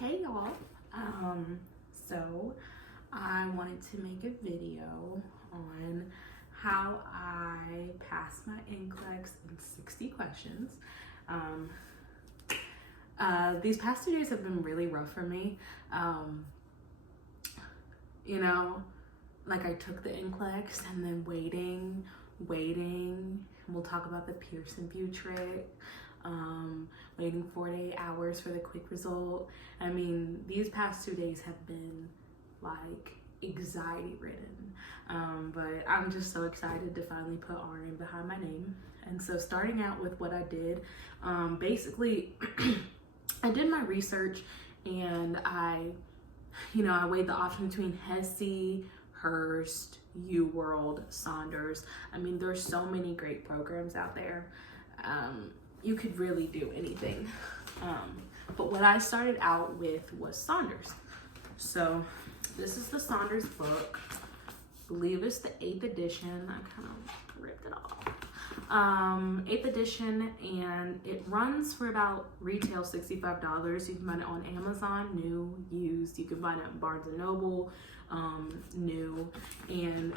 Hey y'all, so I wanted to make a video on how I passed my NCLEX in 60 questions. These past 2 days have been really rough for me. Like I took the NCLEX and then waiting. We'll talk about the Pearson view trick. Waiting 48 hours for the quick result. I mean, these past 2 days have been like anxiety ridden, but I'm just so excited to finally put RN behind my name. And so starting out with what I did, basically I did my research and I weighed the option between HESI, Hearst, UWorld, Saunders. I mean, there's so many great programs out there. You could really do anything. But what I started out with was Saunders. So this is the Saunders book. I believe it's the 8th edition. I kind of ripped it off. 8th edition, and it runs for about retail $65. You can find it on Amazon, new, used. You can find it at Barnes & Noble, new. And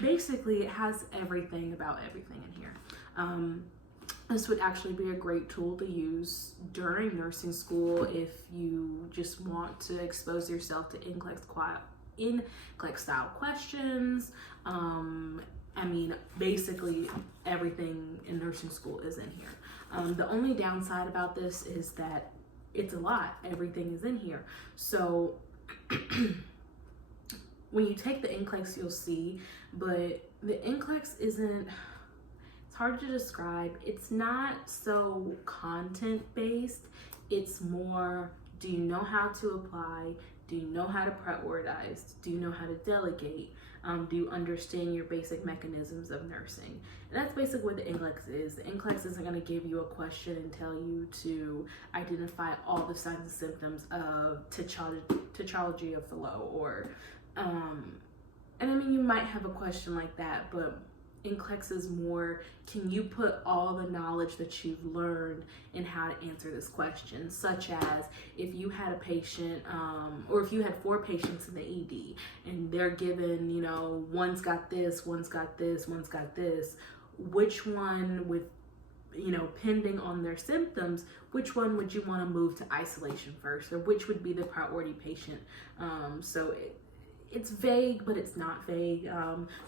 basically it has everything about everything in here. This would actually be a great tool to use during nursing school if you just want to expose yourself to NCLEX style questions. I mean, basically everything in nursing school is in here. The only downside about this is that it's a lot. Everything is in here. So when you take the NCLEX, you'll see, but the NCLEX isn't, hard to describe. It's not so content based. It's more, do you know how to apply? Do you know how to prioritize? Do you know how to delegate? Do you understand your basic mechanisms of nursing? And that's basically what the NCLEX is. The NCLEX isn't going to give you a question and tell you to identify all the signs and symptoms of tetralogy of Fallot, or and I mean, you might have a question like that, but NCLEX is more, can you put all the knowledge that you've learned in how to answer this question? Such as if you had a patient, or if you had 4 patients in the ED and they're given, one's got this, one's got this, one's got this, which one with, pending on their symptoms, which one would you want to move to isolation first, or which would be the priority patient? It's vague, but it's not vague.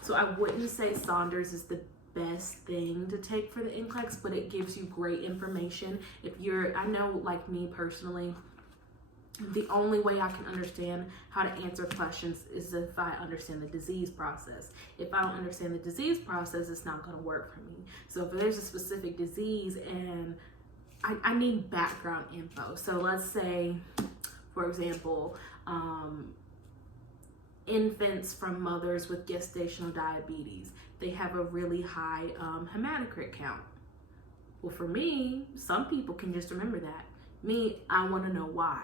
So I wouldn't say Saunders is the best thing to take for the NCLEX, but it gives you great information. I know, like me personally, the only way I can understand how to answer questions is if I understand the disease process. If I don't understand the disease process, it's not going to work for me. So if there's a specific disease and I need background info. So let's say, for example, infants from mothers with gestational diabetes, they have a really high hematocrit count. Well, for me, some people can just remember that. Me, I want to know why.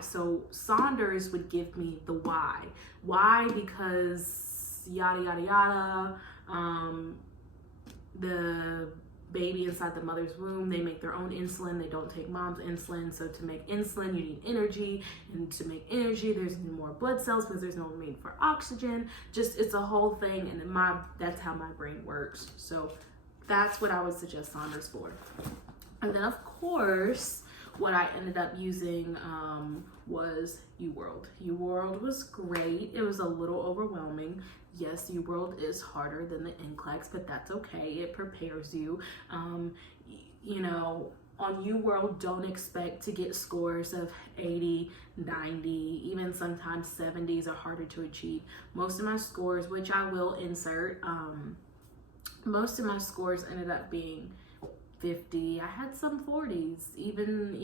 So Saunders would give me the why. Why? Because yada, yada, yada. The baby inside the mother's womb, they make their own insulin. They don't take mom's insulin. So to make insulin, you need energy. And to make energy, there's more blood cells because there's no need for oxygen. Just, it's a whole thing. And that's how my brain works. So that's what I would suggest Saunders for. And then, of course, what I ended up using was UWorld. UWorld was great. It was a little overwhelming. Yes, UWorld is harder than the NCLEX, but that's okay. It prepares you. On UWorld, don't expect to get scores of 80, 90, even sometimes 70s are harder to achieve. Most of my scores, which I will insert, most of my scores ended up being 50. I had some 40s. Even,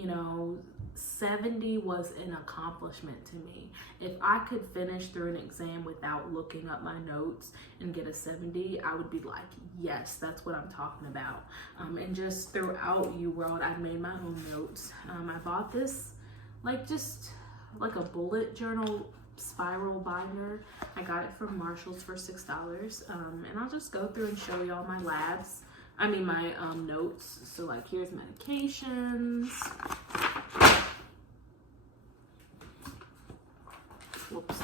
70 was an accomplishment to me. If I could finish through an exam without looking up my notes and get a 70, I would be like, yes, that's what I'm talking about. And just throughout UWorld, I made my own notes. I bought this, just like a bullet journal spiral binder. I got it from Marshall's for $6. And I'll just go through and show y'all my my notes. So here's medications. whoops,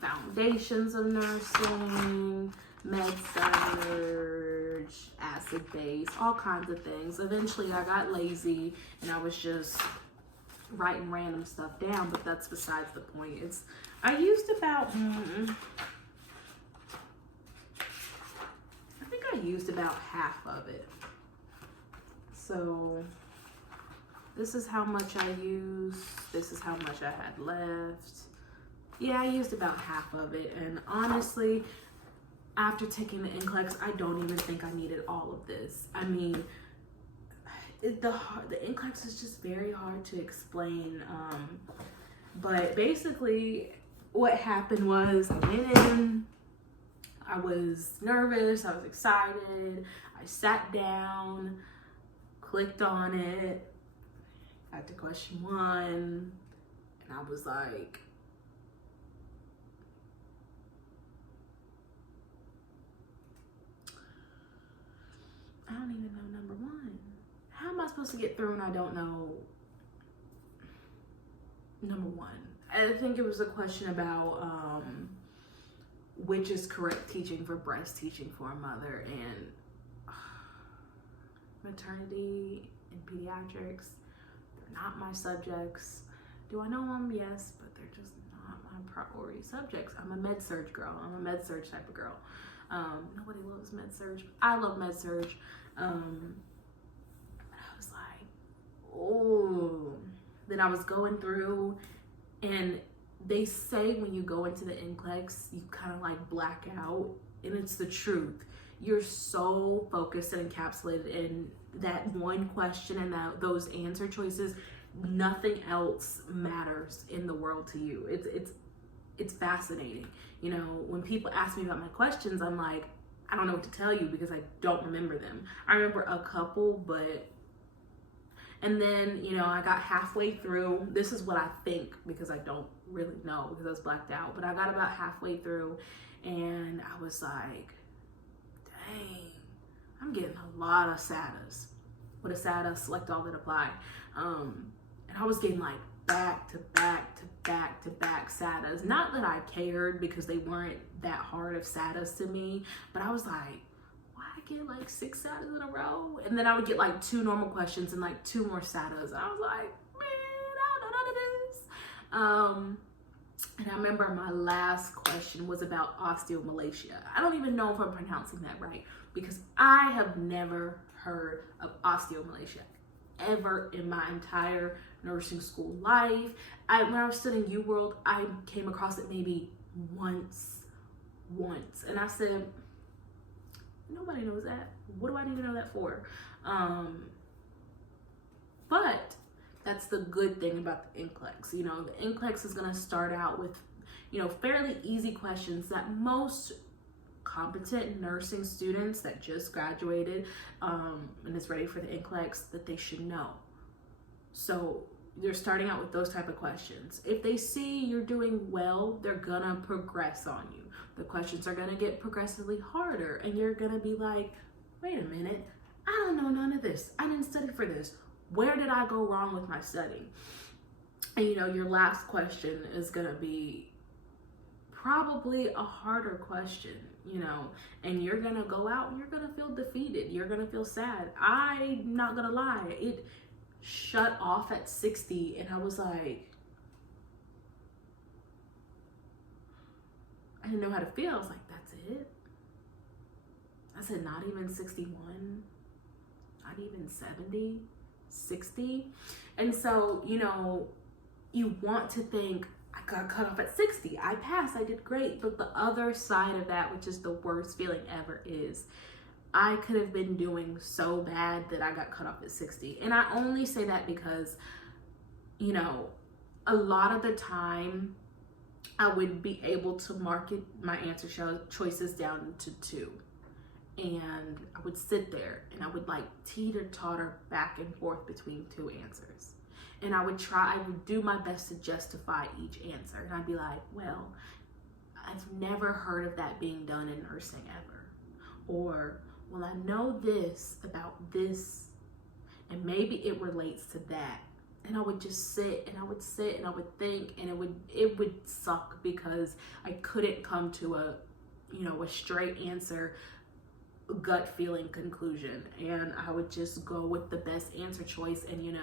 foundations of nursing, med-surg, acid base, all kinds of things. Eventually I got lazy and I was just writing random stuff down, but that's besides the point. I used about, I think I used about half of it. So this is how much I used. This is how much I had left. Yeah, I used about half of it. And honestly, after taking the NCLEX, I don't even think I needed all of this. I mean, the NCLEX is just very hard to explain. But basically, what happened was I went in, I was nervous, I was excited, I sat down, clicked on it, got to question 1, and I was like, I don't even know number 1. How am I supposed to get through and I don't know number 1? I think it was a question about which is correct teaching for breast teaching for a mother, and maternity and pediatrics, they're not my subjects. Do I know them? Yes, but they're just not my priority subjects. I'm a med-surg girl. I'm a med-surg type of girl. Nobody loves med-surg. I love med-surg. I was like, oh. Then I was going through, and they say when you go into the NCLEX, you kind of like black out, and it's the truth. You're so focused and encapsulated in that one question and those answer choices. Nothing else matters in the world to you. It's fascinating. You know, when people ask me about my questions, I'm like, I don't know what to tell you because I don't remember them. I remember a couple, and then, you know, I got halfway through. This is what I think because I don't really know because I was blacked out. But I got about halfway through and I was like, dang, I'm getting a lot of SATAs. With a SATA, select all that apply. And I was getting like back to back to back to back SATAs. Not that I cared because they weren't that hard of SATAs to me, but I was like, why I get like 6 SATAs in a row? And then I would get like 2 normal questions and like 2 more SATAs. I was like, man, I don't know none of this. And I remember my last question was about osteomalacia. I don't even know if I'm pronouncing that right because I have never heard of osteomalacia ever in my entire nursing school life. When I was studying UWorld, I came across it maybe once. And I said, nobody knows that. What do I need to know that for? But that's the good thing about the NCLEX. You know, the NCLEX is going to start out with, you know, fairly easy questions that most competent nursing students that just graduated and is ready for the NCLEX that they should know. So they're starting out with those type of questions. If they see you're doing well, they're gonna progress on you. The questions are gonna get progressively harder and you're gonna be like, wait a minute, I don't know none of this. I didn't study for this. Where did I go wrong with my study? And you know, your last question is gonna be probably a harder question, you know, and you're gonna go out and you're gonna feel defeated. You're gonna feel sad. I'm not gonna lie, it shut off at 60 and I was like, I didn't know how to feel. I was like, that's it? I said, not even 61, not even 70, 60. And so, you know, you want to think, I got cut off at 60. I passed, I did great. But the other side of that, which is the worst feeling ever, is I could have been doing so bad that I got cut off at 60. And I only say that because, you know, a lot of the time I would be able to market my answer choices down to 2. And I would sit there and I would like teeter-totter back and forth between 2 answers. And I would do my best to justify each answer. And I'd be like, well, I've never heard of that being done in nursing ever. Or, well, I know this about this, and maybe it relates to that. And I would just sit and I would sit and I would think, and it would suck because I couldn't come to a straight answer, gut feeling conclusion, and I would just go with the best answer choice. And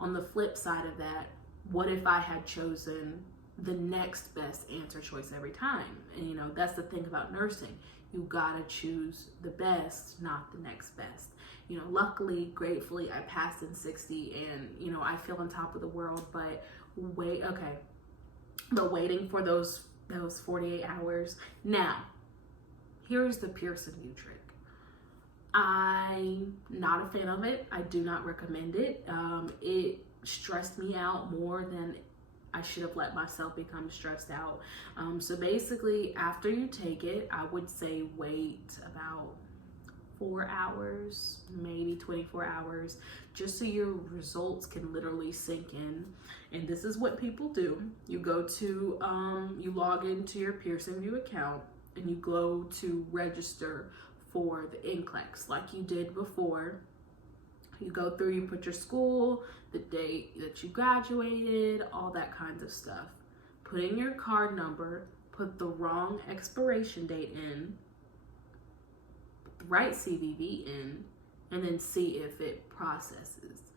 on the flip side of that, what if I had chosen the next best answer choice every time? And that's the thing about nursing. You gotta choose the best, not the next best. Luckily, gratefully, I passed in 60, and I feel on top of the world. But waiting for those 48 hours. Now, here's the Pearson VUE trick. I'm not a fan of it. I do not recommend it. It stressed me out more than I should have let myself become stressed out. So basically, after you take it, I would say wait about 4 hours, maybe 24 hours, just so your results can literally sink in. And this is what people do. You go to, you log into your Pearson VUE account, and you go to register for the NCLEX like you did before. You go through, you put your school, the date that you graduated, all that kinds of stuff. Put in your card number, put the wrong expiration date in, put the right CVV in, and then see if it processes.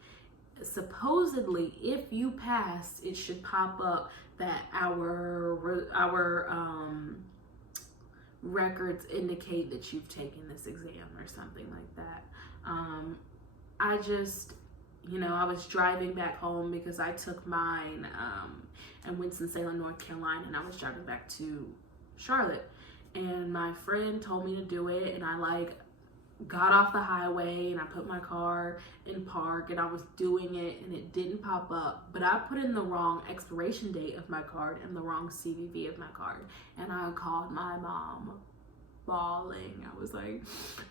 Supposedly, if you pass, it should pop up that our records indicate that you've taken this exam or something like that. I just, I was driving back home because I took mine in Winston-Salem, North Carolina, and I was driving back to Charlotte, and my friend told me to do it, and I got off the highway and I put my car in park and I was doing it, and it didn't pop up, but I put in the wrong expiration date of my card and the wrong CVV of my card, and I called my mom bawling. I was like,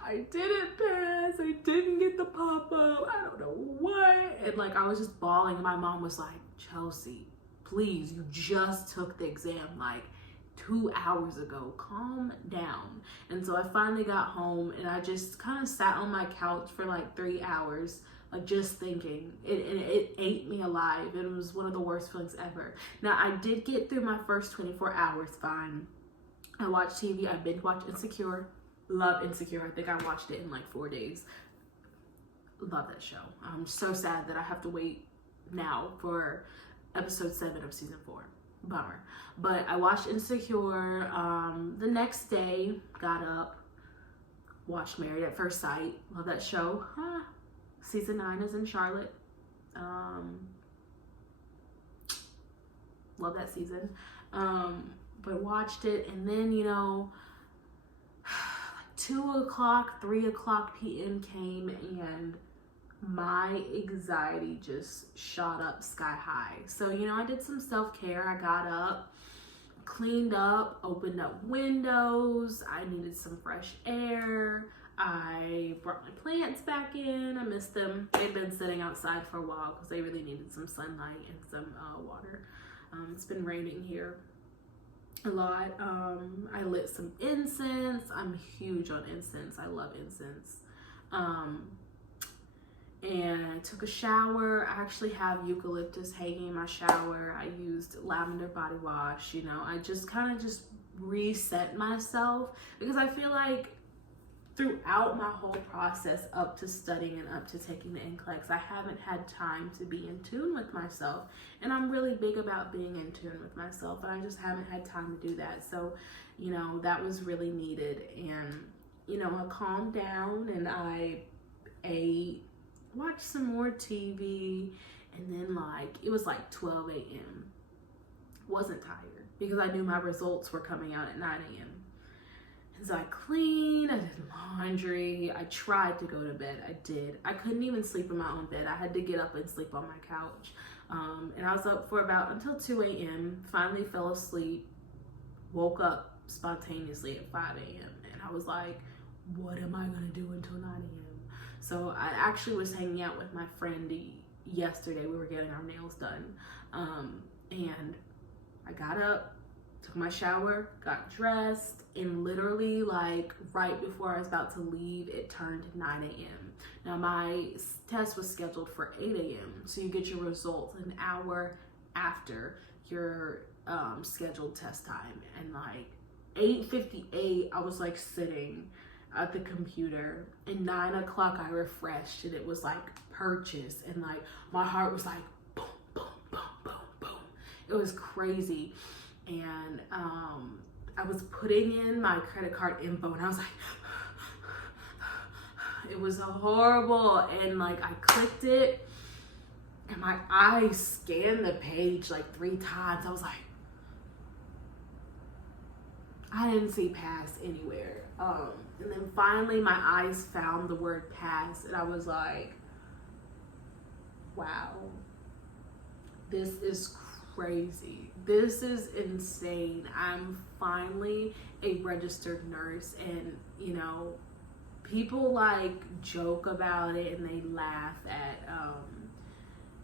I didn't pass, I didn't get the pop-up, I don't know what. And I was just bawling, and my mom was like, Chelsea, please, you just took the exam 2 hours ago, calm down. And so I finally got home, and I just kind of sat on my couch for 3 hours, just thinking. It ate me alive. It was one of the worst feelings ever. Now, I did get through my first 24 hours fine. I watched TV. I binge watched Insecure. Love Insecure. I think I watched it in 4 days. Love that show. I'm so sad that I have to wait now for episode 7 of season 4. Bummer. But I watched Insecure. The next day, got up, watched Married at First Sight. Love that show. Season 9 is in Charlotte. Love that season. But watched it, and then 2 o'clock, 3 o'clock p.m. came, and my anxiety just shot up sky high. So I did some self-care. I got up, cleaned up, opened up windows. I needed some fresh air. I brought my plants back in. I missed them. They'd been sitting outside for a while because they really needed some sunlight and some water. It's been raining here a lot. I lit some incense. I'm huge on incense. I love incense. And I took a shower. I actually have eucalyptus hanging in my shower. I used lavender body wash. I just kind of reset myself, because I feel like throughout my whole process up to studying and up to taking the NCLEX, I haven't had time to be in tune with myself. And I'm really big about being in tune with myself, and I just haven't had time to do that. So, that was really needed. And, I calmed down, and I ate, watched some more TV, and then it was 12 a.m. Wasn't tired because I knew my results were coming out at 9 a.m. And so I cleaned, I did laundry, I tried to go to bed. I did. I couldn't even sleep in my own bed. I had to get up and sleep on my couch. And I was up for until 2 a.m. Finally fell asleep, woke up spontaneously at 5 a.m. And I was like, what am I gonna do until 9 a.m.? So I actually was hanging out with my friend yesterday. We were getting our nails done. And I got up, took my shower, got dressed, and literally like right before I was about to leave, it turned 9 a.m. Now my test was scheduled for 8 a.m. So you get your results an hour after your scheduled test time. And like 8:58, I was like sitting at the computer, and 9 o'clock I refreshed and it was like purchase, and like my heart was like boom, boom, boom, boom, boom. It was crazy. And I was putting in my credit card info and I was like, it was horrible. And like I clicked it and my eyes scanned the page like 3 times. I was like, I didn't see pass anywhere. And then finally my eyes found the word pass and I was like, wow, this is crazy. This is insane. I'm finally a registered nurse, and you know, people like joke about it and they laugh at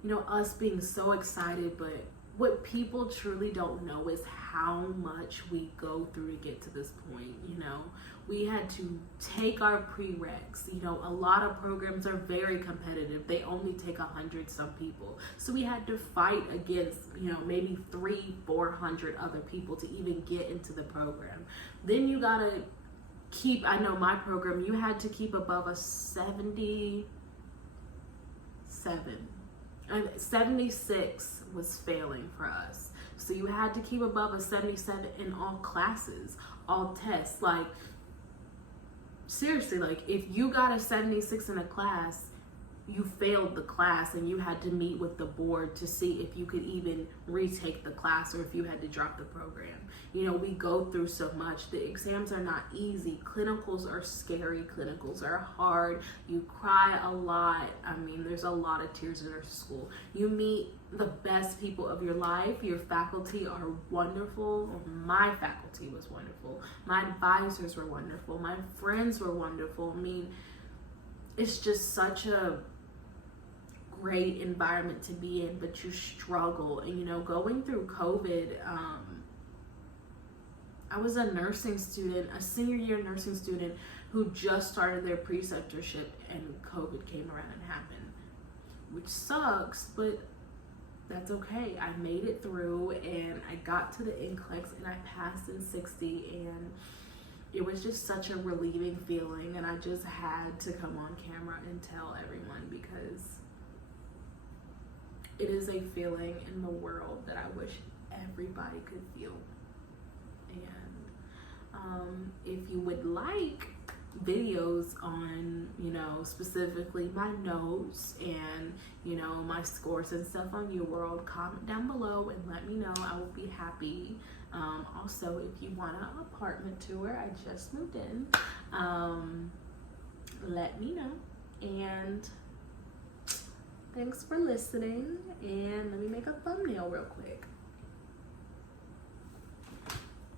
you know, us being so excited, but what people truly don't know is how much we go through to get to this point. You know, we had to take our prereqs. You know, a lot of programs are very competitive. They only take 100 some people. So we had to fight against, you know, maybe 300-400 other people to even get into the program. Then you gotta keep, I know my program, you had to keep above a 76 was failing for us. So you had to keep above a 77 in all classes, all tests. Like, seriously, like if you got a 76 in a class, you failed the class and you had to meet with the board to see if you could even retake the class or if you had to drop the program. You know, we go through so much. The exams are not easy. Clinicals are scary. Clinicals are hard. You cry a lot. I mean, there's a lot of tears in our school. You meet the best people of your life. Your faculty are wonderful. My faculty was wonderful. My advisors were wonderful. My friends were wonderful. I mean, it's just such a great environment to be in, but you struggle. And you know, going through COVID, I was a nursing student, a senior year nursing student who just started their preceptorship, and COVID came around and happened, which sucks, but that's okay. I made it through and I got to the NCLEX and I passed in 60, and it was just such a relieving feeling, and I just had to come on camera and tell everyone because it is a feeling in the world that I wish everybody could feel. And if you would like videos on, you know, specifically my notes and, you know, my scores and stuff on UWorld, comment down below and let me know. I will be happy. Also, if you want an apartment tour, I just moved in, let me know. And thanks for listening, and let me make a thumbnail real quick.